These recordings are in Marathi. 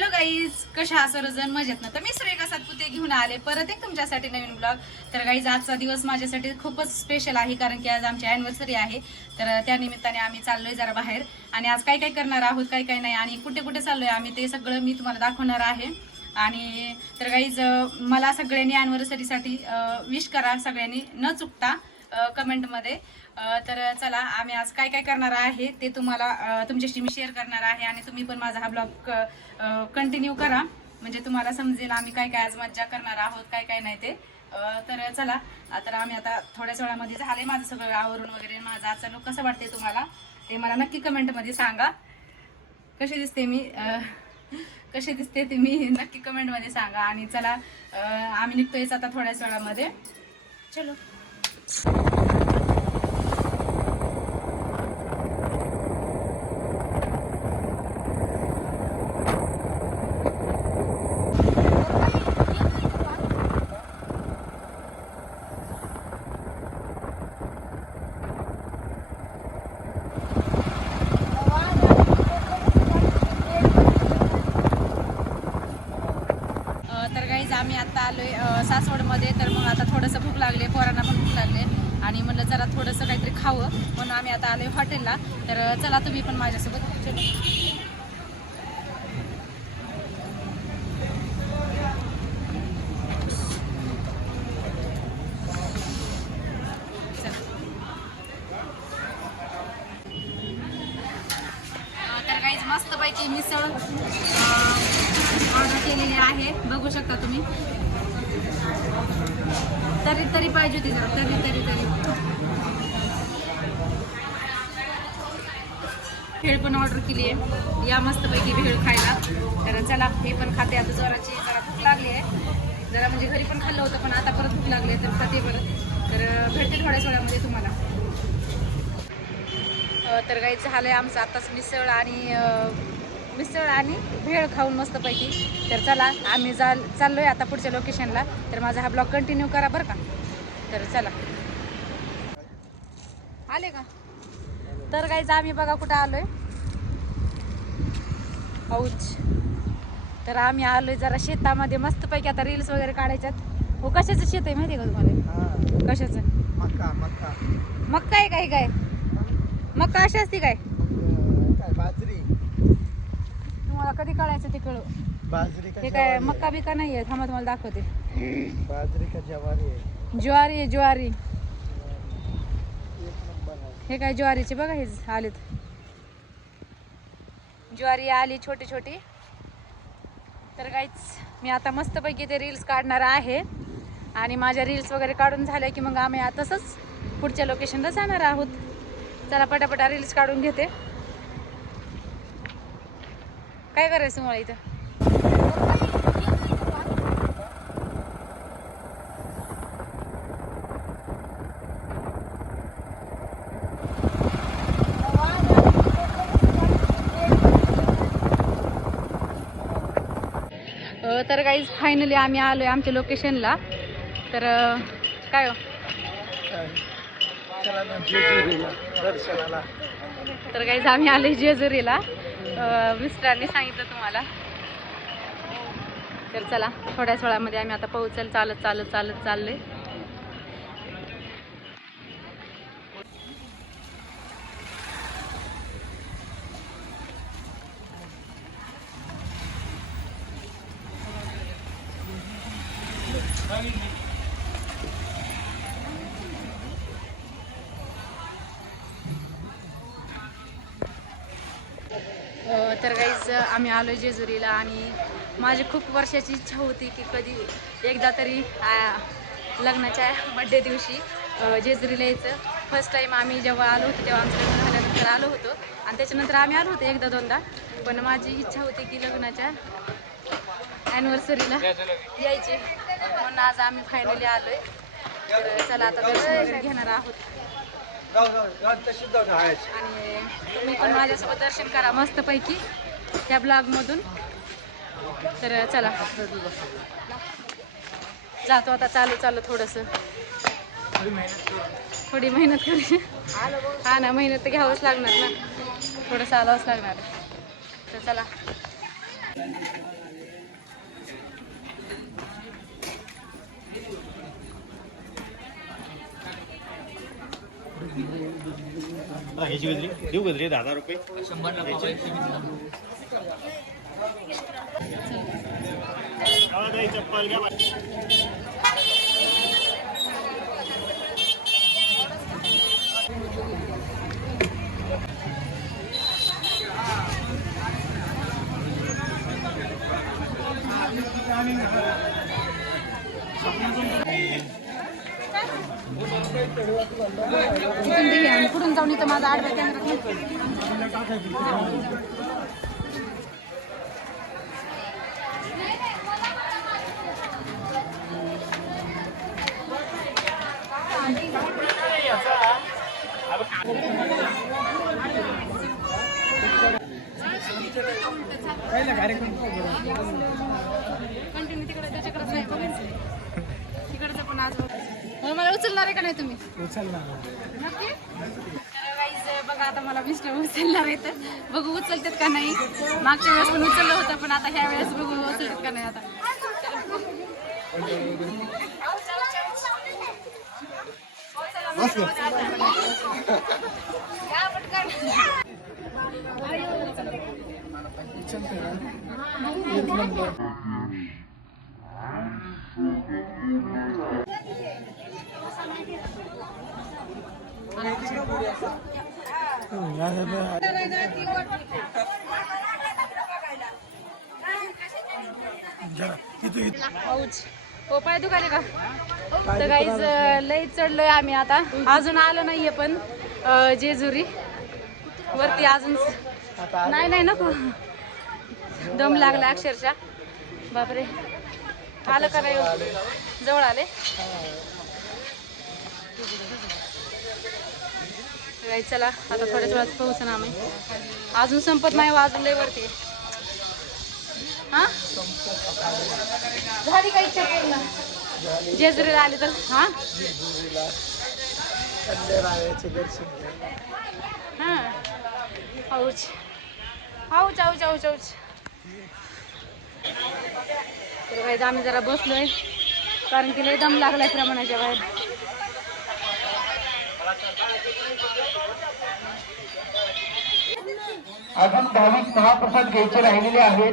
हॅलो गाईज कशा सर्वजण? मजेत ना? तर मी श्रेका सातपुते घेऊन आले. परत एक तुमच्यासाठी नवीन ब्लॉग तर गाईज आजचा दिवस माझ्यासाठी खूपच स्पेशल आहे कारण की आज आमची अॅनिव्हर्सरी आहे. तर त्या निमित्ताने आम्ही चाललोय जरा बाहेर. आणि आज काय काय करणार आहोत काय काय नाही आणि कुठे कुठे चाललोय आम्ही ते सगळं मी तुम्हाला दाखवणार आहे. आणि तर गाईज मला सगळ्यांनी अॅनिव्हर्सरीसाठी विश करा सगळ्यांनी न चुकता. कमेंटमध्ये. तर चला आम्ही आज काय काय करणार आहे ते तुम्हाला तुमच्याशी मी शेअर करणार आहे आणि तुम्ही पण माझा हा ब्लॉग कंटिन्यू करा. म्हणजे तुम्हाला समजेल आम्ही काय काय आज मज्जा करणार आहोत काय काय नाही ते. तर चला तर आम्ही आता थोड्याच वेळामध्ये झाले माझं सगळं आवरून वगैरे माझा आजचा लुक कसं वाटते तुम्हाला ते मला नक्की कमेंटमध्ये सांगा. कशी दिसते मी? कसे कशी दिसते ते मी नक्की कमेंटमध्ये सांगा. आणि चला आम्ही निघतोयच आता थोड्याच वेळामध्ये. चलो. आम्ही आता आलोय सासवडमध्ये. तर मग आता थोडंसं भूक लागले पोरांना पण आणि म्हणलं जरा थोडंसं काहीतरी खावं. म्हणून आम्ही आता आले हॉटेलला. तर चला तुम्ही पण माझ्यासोबत चला. तर मस्तपैकी मिसळ ऑर्डर केलेली आहे. बघू शकता तुम्ही. तरी तरी पाहिजे होती जरा तरी तरी तरी. भेळ पण ऑर्डर केली आहे. या मस्तपैकी भेळ खायला. तर चला हे पण खाते. आता जोराची जरा भूक लागली आहे. जरा म्हणजे घरी पण खाल्लं होतं पण आता परत भूक लागली आहे तर खाते परत. तर भेटते थोड्याच वेळामध्ये तुम्हाला. तर काही झालंय आमचं आताच मिसळ आणि मिसळ आणि भेळ खाऊन मस्तपैकी. तर चला आम्ही जा चाललोय आता पुढच्या लोकेशनला तर माझा हा ब्लॉग कंटिन्यू करा बरं का? तर चला. आले का? तर काहीच आम्ही बघा कुठं आलोय. पाऊच तर आम्ही आलोय जरा शेतामध्ये. मस्तपैकी आता रील्स वगैरे काढायच्यात. हो कशाचं शेत आहे माहिती आहे का तुम्हाला? कशाचं? मका मका. मक्का आहे काय काय? मक्का अशी असते काय? काय बाजरी. तुम्हाला कधी कळायचं ते कळू बाजरी हे काय मक्का बिका नाही आहे थांबा तुम्हाला दाखवते? बाजरी का ज्वारी आहे? ज्वारी आहे ज्वारी. हे काय ज्वारीचे बघा हे आलेत. ज्वारी आली छोटी छोटी. तर काहीच मी आता मस्तपैकी ते रील्स काढणार आहे. आणि माझ्या रील्स वगैरे काढून झाल्या की मग आम्ही आताच पुढच्या लोकेशनला जाणार आहोत. चला पटापटा रील्स काढून घेते. काय करायचं मला इथं? तर काही फायनली आम्ही आलो आहे आमच्या लोकेशनला तर काय हो? तर काही आम्ही आलो जेजुरीला. मिस्टरांनी सांगितलं तुम्हाला. तर चला थोड्याच वेळामध्ये आम्ही आता पोहोचल. चालत चालत चालत चाललोय. तर काहीच आम्ही आलो जेजुरीला आणि माझी खूप वर्षाची इच्छा होती की कधी एकदा तरी लग्नाच्या बड्डे दिवशी जेजुरीला यायचं. फर्स्ट टाईम आम्ही जेव्हा आलो होतो तेव्हा आमचं लग्न झाल्यानंतर आलो होतो. आणि त्याच्यानंतर आम्ही आलो होतो एकदा दोनदा. पण माझी इच्छा होती की लग्नाच्या ॲनिव्हर्सरीला यायची. म्हणून आज आम्ही फायनली आलोय. तर चला आता दर्शन घेणार आहोत. आणि तुम्ही पण माझ्यासोबत दर्शन करा मस्तपैकी त्या ब्लॉगमधून तर चला. जातो आता चालू चालू थोडंसं. थोडी मेहनत करू थोडी मेहनत करू. हा ना मेहनत तर घ्यावंच लागणार ना. थोडंसं आलावंच लागणार. तर चला. ह्याची गजरी देऊ गजरी दहा हजार रुपये. चप्पल घ्या. इथून दे आणि पुढून जाऊन इथं माझा आडव्या कॅमेरा कार्यक्रम कंटिन्यू तिकडे त्याच्याकडे नाही तिकडचं पण आज मग मला उचलणार आहे का नाही तुम्ही? नक्की? तर बघा आता मला मिस्टर उचलणार आहे तर बघू उचलतात का नाही? मागच्या वेळेस पण उचललं होतं पण आता ह्या वेळेस बघू उचलतात का नाही आता. या पटकन. एक नंबर पाय दुखाले का? तर गाईज लई चढलोय आम्ही आता. अजून आलो नाहीये पण जेजुरी. वरती अजून नाही नाही नको. दम लागला अक्षरशः. बापरे. आलं का नाही जवळ आले? चला आता थोड्याच वेळात पोहोचू ना आम्ही. अजून संपत नाही हो, अजून लई वरती. हा? झाली काही इच्छा पूर्ण? जेजुरीला आले तर हा? हा. आऊच आऊच आऊच आऊच आऊच तर काही आम्ही जरा बसलोय. कारण की लय दम लागलाय प्रमाणाच्या बाहेर. अजून भाविक महाप्रसाद घ्यायचे राहिलेले आहेत.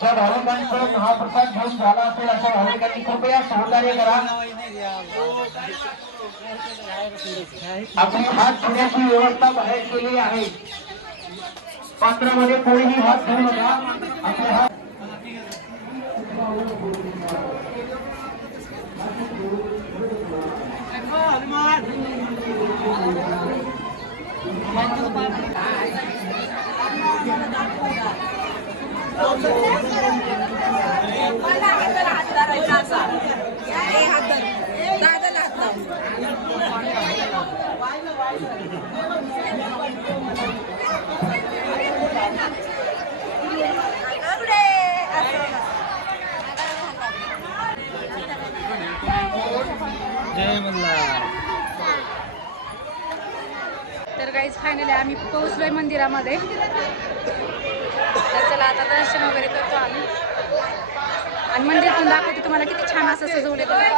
ज्या भाविकांचं महाप्रसाद घेऊन झाला असेल अशा भाविकांनी कृपया सहकार्य करा. आपली हात धुण्याची व्यवस्था बाहेर केली आहे. पात्रामध्ये कोणीही हात धुवू नका. आपले हात दादा जय मल्हार. तर काहीच फायनली आम्ही पोहोचलोय मंदिरामध्ये. तर चला आता दर्शन वगैरे करतो आम्ही. आणि मंदिर पण दाखवते तुम्हाला किती छान असं सजवले आहे.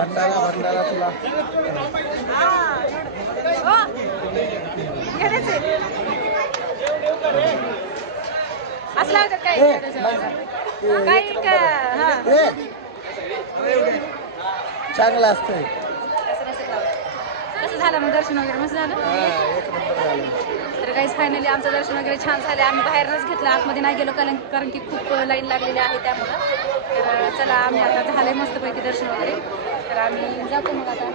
भंडारा भंडारा तुला. काय काही का हा. चांगलं असतंय. कसं झालं? मग दर्शन वगैरे? मस्त झालं? हा झालं. तर काहीच फायनली आमचं दर्शन वगैरे छान झाले. आम्ही बाहेरच घेतलं. आतमध्ये नाही गेलो कारण कारण की खूप लाईन लागलेली आहे त्यामुळं. तर चला आम्ही आता झालंय मस्तपैकी दर्शन वगैरे. तर आम्ही जातो मग आता.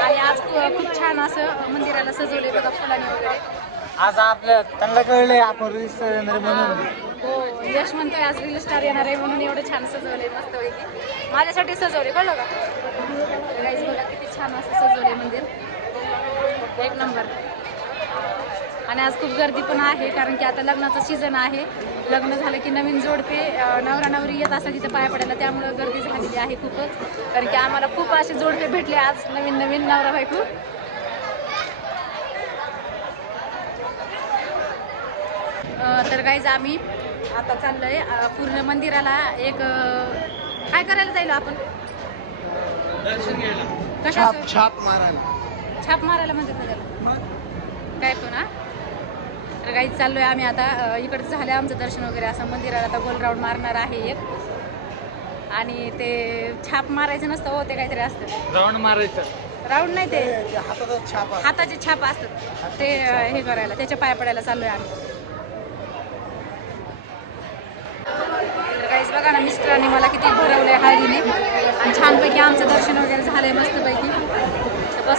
आणि आज खूप छान असं मंदिराला सजवले बघा फुलांनी वगैरे. आज आपल्या त्यांना कळले आपण रील म्हणून. हो. यश म्हणतोय आज रील स्टार येणार आहे म्हणून एवढं छान सजवले मस्तपैकी. माझ्यासाठी सजवले कळलं का? गाईज बघा किती छान असं सजवले मंदिर. एक नंबर. आणि आज खूप गर्दी पण आहे कारण की आता लग्नाचं सीझन आहे. लग्न झालं की नवीन जोडपे नवरा नवरी येत असतात तिथे पाया पडायला त्यामुळं गर्दी झालेली आहे खूपच. कारण की आम्हाला खूप असे जोडपे भेटले आज नवीन नवीन नवरा बायको. तर काहीच आम्ही आता चाललोय अं, पूर्ण मंदिराला एक काय करायला जाईल आपण? कशाचं? छाप मारायला. छाप मारायला म्हणतात त्याला. काय पण हा? तर काही चाललोय आम्ही आता अं, इकडचं झालं आमचं दर्शन वगैरे असं मंदिराला आता गोल राऊंड मारणार आहे एक. आणि ते छाप मारायचं नसतं हो ते काहीतरी असतं. राऊंड मारायचं. राऊंड नाही ते. हाताचा छाप हाताचे छाप असतात. ते हे करायला त्याच्या पाया पडायला चाललोय आम्ही. तर काहीच बघा ना मिस्टरांनी मला किती भरवलंय हळदीने आणि छानपैकी आमचं दर्शन वगैरे झालंय मस्तपैकी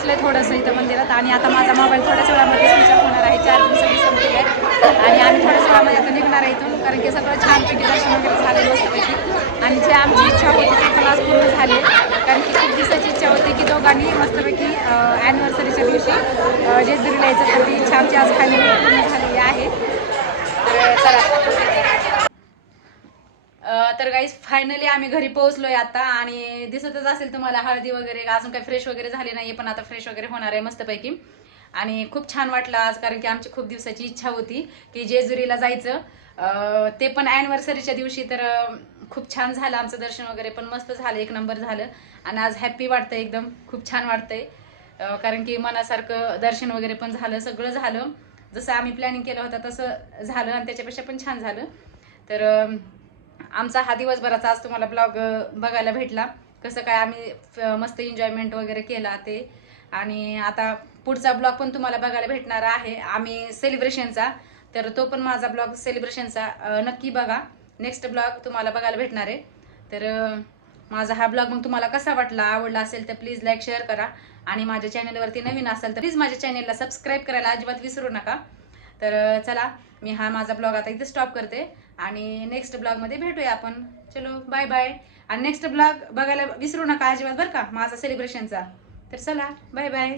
तर थोडंसं इथं मंदिरात. आणि आता माझा मोबाईल थोड्याच वेळामध्ये स्विच ऑफ होणार आहे. चार्जिंग सगळी संपली आहे. आणि आम्ही थोड्याच वेळामध्ये आता निघणार आहे इथून कारण की सगळं छानपैकी दर्शन वगैरे झालं मस्तपैकी. आणि जे आमची इच्छा होती ती पण आज पूर्ण झाली कारण की खूप दिवसाची इच्छा होती की दोघांनी मस्तपैकी ॲनिव्हर्सरीच्या दिवशी जे जेजुरीला यायचं. तर ती इच्छा आमची आज खाली पूर्ण झालेली आहे. तर चला. तर गाईज फायनली आम्ही घरी पोहोचलोय आता आणि दिसतच असेल तुम्हाला हळदी वगैरे अजून काही फ्रेश वगैरे झाली नाही पण आता फ्रेश वगैरे होणार आहे मस्तपैकी. आणि खूप छान वाटलं आज कारण की आमची खूप दिवसाची इच्छा होती की जेजुरीला जायचं. ते पण अॅनिव्हर्सरीच्या दिवशी तर खूप छान झालं आमचं दर्शन वगैरे पण मस्त झालं एक नंबर झालं. आणि आज हॅप्पी वाटतं एकदम खूप छान वाटतंय. कारण की मनासारखं दर्शन वगैरे पण झालं सगळं झालं. जसं आम्ही प्लॅनिंग केलं होतं तसं झालं आणि त्याच्यापेक्षा पण छान झालं. तर आमचा हा दिवसभराचा आज तुम्हाला ब्लॉग बघायला भेटला. कसं काय आम्ही मस्त एन्जॉयमेंट वगैरे केला ते. आणि आता पुढचा ब्लॉग पण तुम्हाला बघायला भेटणार आहे. आम्ही सेलिब्रेशनचा तर तो पण माझा ब्लॉग सेलिब्रेशनचा नक्की बघा. नेक्स्ट ब्लॉग तुम्हाला बघायला भेटणार आहे. तर माझा हा ब्लॉग मग तुम्हाला कसा वाटला आवडला असेल तर प्लीज लाईक शेअर करा. आणि माझ्या चॅनलवरती नवीन असेल तर प्लीज माझ्या चॅनलला सबस्क्राईब करायला अजिबात विसरू नका. तर चला मी हा माझा ब्लॉग आता इथे स्टॉप करते आणि नेक्स्ट ब्लॉगमध्ये भेटूया आपण. चलो बाय बाय आणि नेक्स्ट ब्लॉग बघायला विसरू नका अजिबात बरं का माझा सेलिब्रेशनचा तर चला बाय बाय